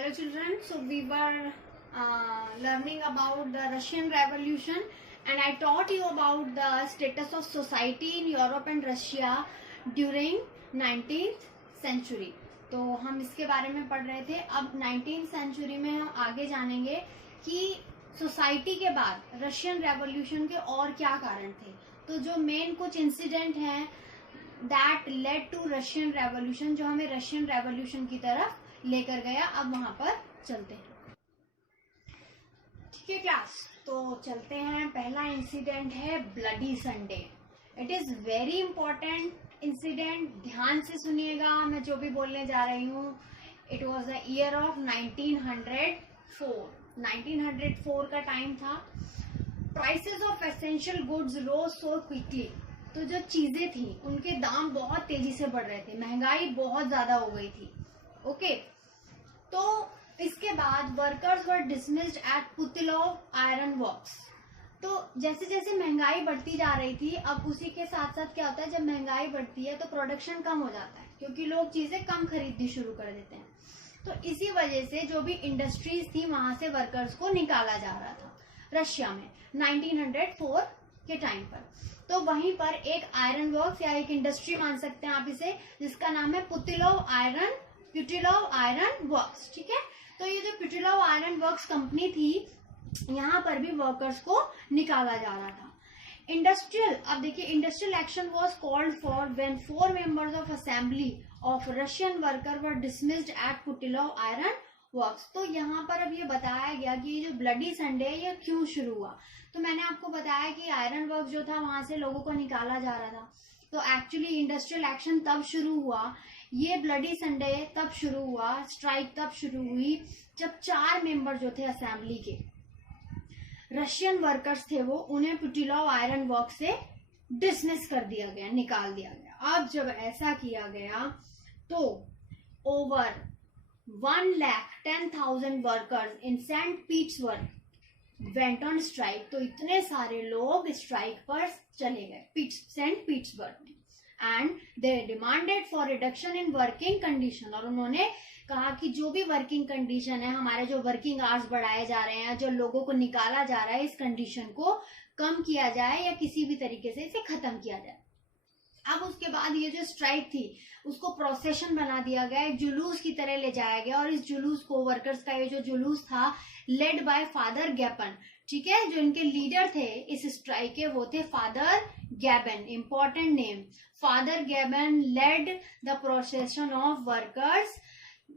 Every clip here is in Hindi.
Hello children, so we were learning about the Russian Revolution and I taught you about the status of society in Europe and Russia during 19th century. तो हम इसके बारे में पढ़ रहे थे. अब 19th century में हम आगे जानेंगे कि सोसाइटी के बाद रशियन रेवोल्यूशन के और क्या कारण थे. तो जो मेन कुछ इंसिडेंट हैं that led to Russian revolution, जो हमें रशियन रेवोल्यूशन की तरफ लेकर गया. अब वहां पर चलते हैं. ठीक है क्लास, तो चलते हैं. पहला इंसिडेंट है bloody Sunday. It is very important incident. ध्यान से सुनिएगा मैं जो भी बोलने जा रही हूँ. It was the year of 1904. 1904 का टाइम था. Prices of essential goods rose so quickly. तो जो चीजें थी उनके दाम बहुत तेजी से बढ़ रहे थे. महंगाई बहुत ज्यादा हो गई थी. ओके, तो इसके बाद workers were dismissed at Putilov iron works. तो जैसे जैसे महंगाई बढ़ती जा रही थी, अब उसी के साथ साथ क्या होता है, जब महंगाई बढ़ती है तो प्रोडक्शन कम हो जाता है क्योंकि लोग चीजें कम खरीदनी शुरू कर देते हैं. तो इसी वजह से जो भी इंडस्ट्रीज थी वहां से वर्कर्स को निकाला जा रहा था रशिया में 1904 के टाइम पर. तो वहीं पर एक आयरन वर्क्स या एक इंडस्ट्री मान सकते हैं आप इसे, जिसका नाम है पुतिलोव आयरन वर्क्स. ठीक है, तो ये जो पुतिलोव आयरन वर्क्स कंपनी थी, यहाँ पर भी वर्कर्स को निकाला जा रहा था. इंडस्ट्रियल, अब देखिए, industrial action was called for when 4 members of assembly of Russian worker were dismissed at Putilov iron works. तो यहाँ पर अब ये बताया गया कि ये जो ब्लडी संडे है ये क्यों शुरू हुआ. तो मैंने आपको बताया कि आयरन वर्क जो था वहां से लोगों को निकाला जा रहा था. तो एक्चुअली इंडस्ट्रियल एक्शन तब शुरू हुआ, ये ब्लडी संडे तब शुरू हुआ, स्ट्राइक तब शुरू हुई जब 4 मेंबर जो थे असेंबली के रशियन वर्कर्स थे, वो उन्हें पुतिलोव आयरन वर्क से डिसमिस कर दिया गया, निकाल दिया गया. अब जब ऐसा किया गया तो over 1,10,000 workers in Saint Petersburg went on strike. तो इतने सारे लोग स्ट्राइक पर चले गए सेंट पीटर्सबर्ग में. And they demanded for reduction in working condition. और उन्होंने कहा कि जो भी वर्किंग कंडीशन है, हमारे जो वर्किंग आवर्स बढ़ाए जा रहे हैं, जो लोगों को निकाला जा रहा है, इस कंडीशन को कम किया जाए या किसी भी तरीके से इसे खत्म किया जाए. अब उसके बाद ये जो स्ट्राइक थी उसको प्रोसेशन बना दिया गया, एक जुलूस की तरह ले जाया गया. और इस जुलूस को, वर्कर्स का ये जो जुलूस था, लेड बाय फादर गैपन. ठीक है, जो इनके लीडर थे इस स्ट्राइक के वो थे father Gapon. Important name, father Gapon led the procession of workers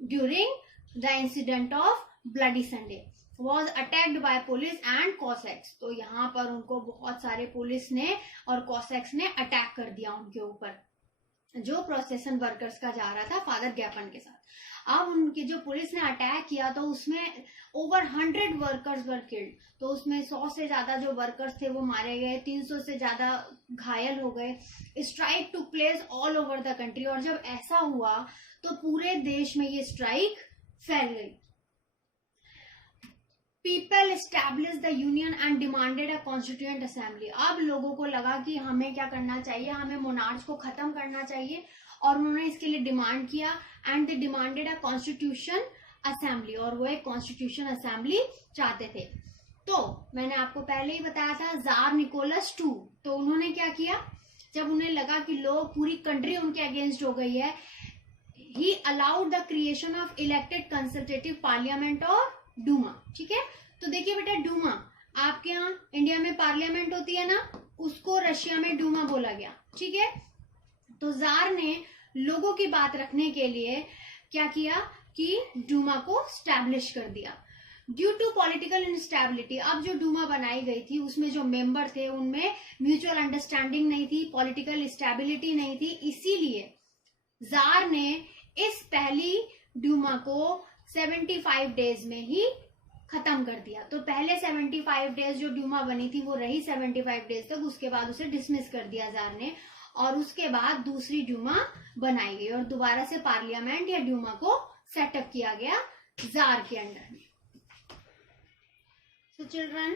during the incident of bloody Sunday. Was attacked by police and Cossacks. तो यहाँ पर उनको बहुत सारे पुलिस ने और कॉसेक्स ने अटैक कर दिया उनके ऊपर, जो प्रोसेशन वर्कर्स का जा रहा था फादर गैपन के साथ. अब उनकी जो पुलिस ने अटैक किया तो उसमें ओवर 100 वर्कर्स वर किल्ड. तो उसमें 100 से ज्यादा जो वर्कर्स थे वो मारे गए, 300 से ज्यादा घायल हो गए. Strike took place all over the country. और जब ऐसा हुआ तो पूरे देश में ये स्ट्राइक फैल गई. People establish the union and demanded a constituent assembly. अब लोगों को लगा कि हमें क्या करना चाहिए, हमें मोनार्च को खत्म करना चाहिए, और उन्होंने इसके लिए डिमांड किया. And they demanded a constitution assembly. और वो एक कॉन्स्टिट्यूशन असेंबली चाहते थे. तो मैंने आपको पहले ही बताया था, जार निकोलस II. तो उन्होंने क्या किया, जब उन्हें लगा कि लोग, पूरी कंट्री उनके अगेंस्ट हो गई है, he allowed the creation of elected consultative parliament और डूमा. ठीक है, तो देखिए बेटा, डूमा आपके यहाँ इंडिया में पार्लियामेंट होती है ना, उसको रशिया में डूमा बोला गया. ठीक है, तो जार ने लोगों की बात रखने के लिए क्या किया कि डूमा को स्टैब्लिश कर दिया. ड्यू टू पॉलिटिकल इंस्टेबिलिटी, अब जो डूमा बनाई गई थी उसमें जो मेंबर थे उनमें म्यूचुअल अंडरस्टैंडिंग नहीं थी, पॉलिटिकल स्टेबिलिटी नहीं थी. इसीलिए जार ने इस पहली डूमा को 75 डेज में ही खत्म कर दिया. तो पहले 75 डेज जो डूमा बनी थी वो रही 75 डेज तक. उसके बाद उसे डिसमिस कर दिया जार ने, और उसके बाद दूसरी डूमा बनाई गई और दोबारा से पार्लियामेंट या डूमा को सेटअप किया गया जार के अंडर में. So children,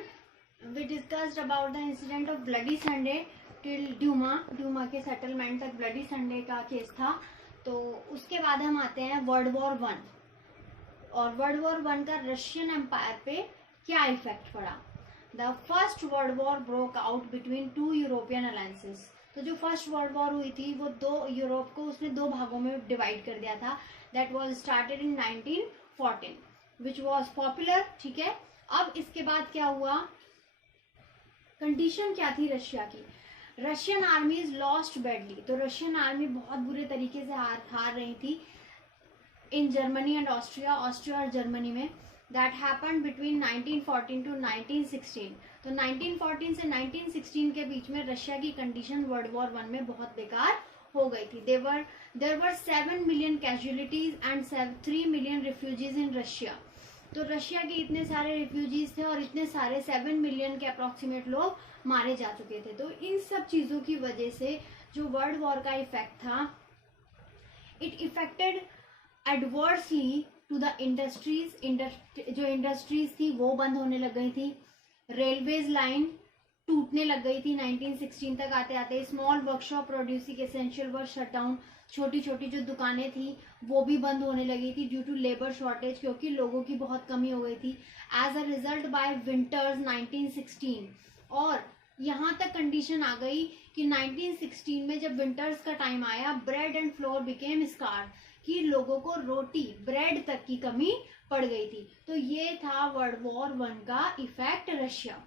we discussed about the incident of bloody Sunday till Duma के सेटलमेंट तक ब्लडी संडे का केस था. तो उसके बाद हम आते हैं वर्ल्ड वॉर 1. और वर्ल्ड वॉर 1 का रशियन एम्पायर पे क्या इफेक्ट पड़ा? The first world war broke out between two European alliances. तो जो फर्स्ट वर्ल्ड वॉर हुई थी वो यूरोप को उसने दो भागों में डिवाइड कर दिया था। That was started in 1914 which was popular. ठीक है, अब इसके बाद क्या हुआ, कंडीशन क्या थी रशिया की? Russian armies lost badly. तो रशियन आर्मी बहुत बुरे तरीके से हार रही थी इन जर्मनी एंड ऑस्ट्रिया और जर्मनी में। That happened between 1914 to 1916। तो 1914 से 1916 के बीच में रशिया की कंडीशन वर्ल्ड वॉर 1 में बहुत बेकार हो गई थी। There were 7 million casualties and 3 million refugees in Russia. तो रशिया के इतने सारे रिफ्यूजीज थे और इतने सारे 7 मिलियन के अप्रोक्सीमेट लोग मारे जा चुके थे। तो इन सब चीजों की वजह से जो वर्ल्ड वॉर का इफेक्ट था, it affected adversely to the industries. जो इंडस्ट्रीज थी वो बंद होने लग गई थी, रेलवेज लाइन टूटने लग गई थी 1916 तक आते आते, स्मॉल वर्कशॉप प्रोड्यूसिंग एसेंशियल वर शट डाउन। छोटी छोटी जो दुकानें थी वो भी बंद होने लगी थी ड्यू टू लेबर शॉर्टेज, क्योंकि लोगों की बहुत कमी हो गई थी as a result by winters 1916। और यहाँ तक कंडीशन आ गई कि 1916 में जब विंटर्स का टाइम आया, bread and flour became scarce, कि लोगों को रोटी ब्रेड तक की कमी पड़ गई थी। तो ये था वर्ल्ड वॉर 1 का इफेक्ट रशिया।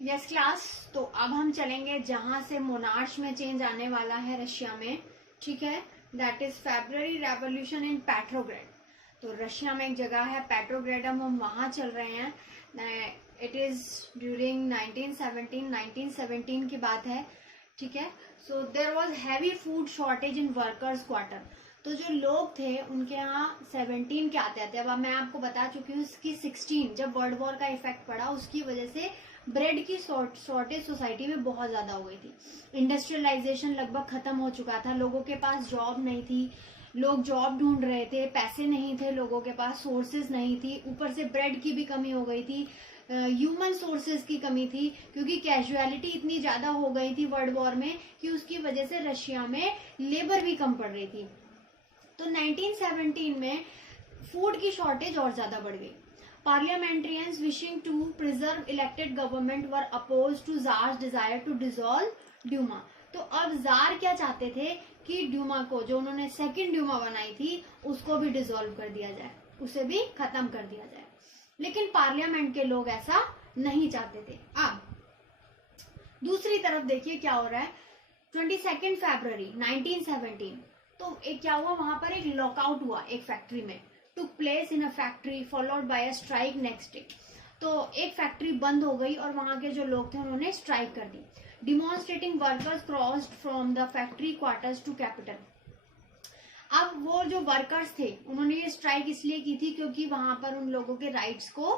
यस क्लास, तो अब हम चलेंगे जहां से मोनार्च में चेंज आने वाला है रशिया में। ठीक है, that is February revolution in Petrograd. तो रशिया में एक जगह है पेट्रोग्रेड, हम वहां चल रहे हैं। इट इज ड्यूरिंग 1917 की बात है। ठीक है, so there was heavy food shortage in workers quarter. तो जो लोग थे उनके यहाँ 17 के आते आते, अब मैं आपको बता चुकी हूँ कि 16 जब वर्ल्ड वॉर का इफेक्ट पड़ा उसकी वजह से ब्रेड की शॉर्टेज सोसाइटी में बहुत ज्यादा हो गई थी। इंडस्ट्रियलाइजेशन लगभग खत्म हो चुका था, लोगों के पास जॉब नहीं थी, लोग जॉब ढूंढ रहे थे, पैसे नहीं थे लोगों के पास, सोर्सेज नहीं थी, ऊपर से ब्रेड की भी कमी हो गई थी, ह्यूमन सोर्सेज की कमी थी, क्योंकि कैजुअलिटी इतनी ज्यादा हो गई थी वर्ल्ड वॉर में कि उसकी वजह से रशिया में लेबर भी कम पड़ रही थी। तो 1917 में फूड की शॉर्टेज और ज्यादा बढ़ गई। Parliamentarians wishing to preserve elected government were opposed to Tsar's desire to dissolve Duma। तो अब जार क्या चाहते थे कि ड्यूमा को, जो उन्होंने सेकंड ड्यूमा बनाई थी, उसको भी डिसॉल्व कर दिया जाए, उसे भी खत्म कर दिया जाए। लेकिन पार्लियामेंट के लोग ऐसा नहीं चाहते थे। अब दूसरी तरफ देखिए क्या हो रहा है। 22 फरवरी 1917 तो एक क्या हुआ, वहां पर एक लॉकआउट हुआ एक फैक्ट्री में, took place in a factory followed by a strike next day। तो एक फैक्ट्री बंद हो गई और वहां के जो लोग थे उन्होंने स्ट्राइक कर दी। Demonstrating workers crossed from the factory quarters to capital. अब वो जो वर्कर्स थे उन्होंने ये स्ट्राइक इसलिए की थी क्योंकि वहां पर उन लोगों के राइट्स को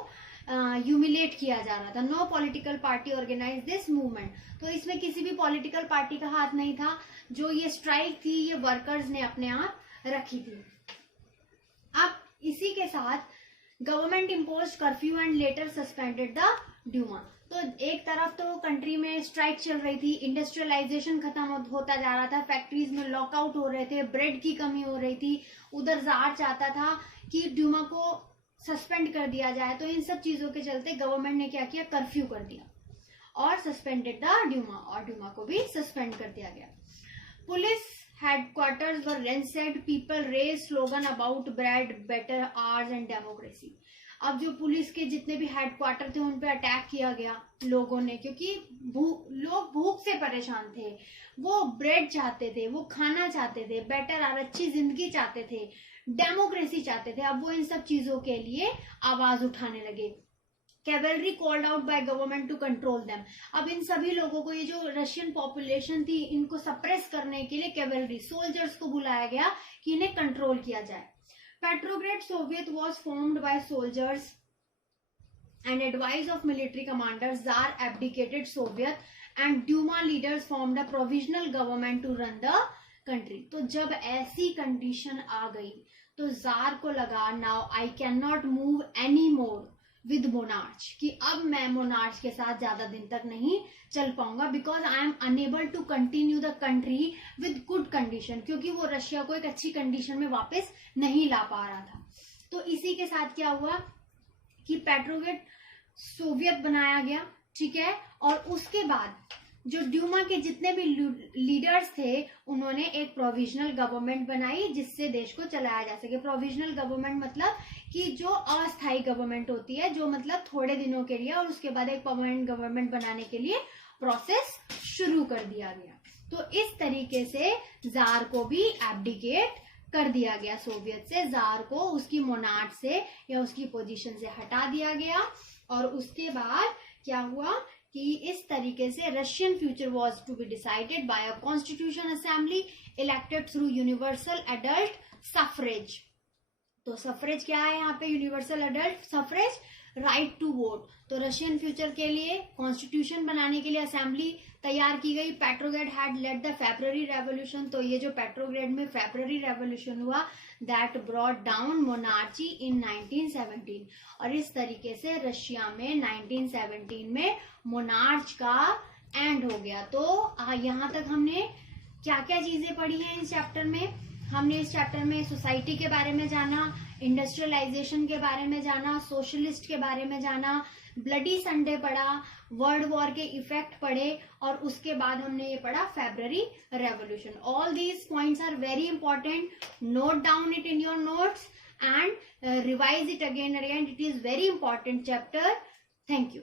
ह्यूमिलेट किया जा रहा था। No political party organise this movement. तो इसमें किसी भी पॉलिटिकल पार्टी का हाथ नहीं था। जो ये स्ट्राइक थी ये वर्कर्स ने अपने आप रखी थी। अब इसी के साथ government impose curfew and later suspended the Duma. तो एक तरफ तो कंट्री में स्ट्राइक चल रही थी, इंडस्ट्रियलाइजेशन खत्म होता जा रहा था, फैक्ट्रीज में लॉकआउट हो रहे थे, ब्रेड की कमी हो रही थी, उधर जार चाहता था कि ड्यूमा को सस्पेंड कर दिया जाए। तो इन सब चीजों के चलते गवर्नमेंट ने क्या किया, कर्फ्यू कर दिया और सस्पेंडेड द ड्यूमा, और ड्यूमा को भी सस्पेंड कर दिया गया। Police headquarters were ransaced, people raised slogan about bread, better hours and democracy। अब जो पुलिस के जितने भी हेडक्वार्टर थे उन पे अटैक किया गया लोगों ने, क्योंकि लोग भूख से परेशान थे, वो ब्रेड चाहते थे, वो खाना चाहते थे, बेटर और अच्छी जिंदगी चाहते थे, डेमोक्रेसी चाहते थे। अब वो इन सब चीजों के लिए आवाज उठाने लगे। Cavalry called out by government to control them. अब इन सभी लोगों को, ये जो रशियन पॉपुलेशन थी, इनको सप्रेस करने के लिए कैवेलरी सोल्जर्स को बुलाया गया कि इन्हें कंट्रोल किया जाए। Petrograd Soviet was formed by soldiers and advice of military commanders. Tsar abdicated Soviet and Duma leaders formed a provisional government to run the country. तो जब ऐसी कंडीशन आ गई तो जार को लगा now I can not move any more, with monarch, कि अब मैं मोनार्च के साथ ज्यादा दिन तक नहीं चल पाऊंगा, because I am unable to continue the country with good condition, क्योंकि वो रशिया को एक अच्छी कंडीशन में वापस नहीं ला पा रहा था। तो इसी के साथ क्या हुआ कि पेट्रोग्रेड सोवियत बनाया गया, ठीक है। और उसके बाद जो ड्यूमा के जितने भी लीडर्स थे उन्होंने एक प्रोविजनल गवर्नमेंट बनाई जिससे देश को चलाया जा सके। प्रोविजनल गवर्नमेंट मतलब कि जो अस्थायी गवर्नमेंट होती है, जो मतलब थोड़े दिनों के लिए, और उसके बाद एक परमानेंट गवर्नमेंट बनाने के लिए प्रोसेस शुरू कर दिया गया। तो इस तरीके से जार को भी एब्डिकेट कर दिया गया सोवियत से, जार को उसकी मोनार्च से या उसकी पोजीशन से हटा दिया गया। और उसके बाद क्या हुआ कि इस तरीके से Russian future was to be decided by a constitution assembly elected through universal adult suffrage. तो सफरेज क्या है यहाँ पे, universal adult suffrage, right to vote. तो रशियन फ्यूचर के लिए कॉन्स्टिट्यूशन बनाने के लिए असेंबली तैयार की गई। Petrograd had led the February revolution, तो ये जो पेट्रोग्रेड में फेब्रुअरी रेवोल्यूशन हुआ that brought down monarchy in 1917। और इस तरीके से रशिया में 1917 में मोनार्च का एंड हो गया। तो यहाँ तक हमने क्या क्या चीजें पढ़ी हैं इस चैप्टर में। हमने इस चैप्टर में सोसाइटी के बारे में जाना, इंडस्ट्रियलाइजेशन के बारे में जाना, सोशलिस्ट के बारे में जाना, ब्लडी संडे पढ़ा, वर्ल्ड वॉर के इफेक्ट पढ़े, और उसके बाद हमने ये पढ़ा February revolution. All these points are very important, note down it in your notes and revise it again and again. It is very important chapter. Thank you.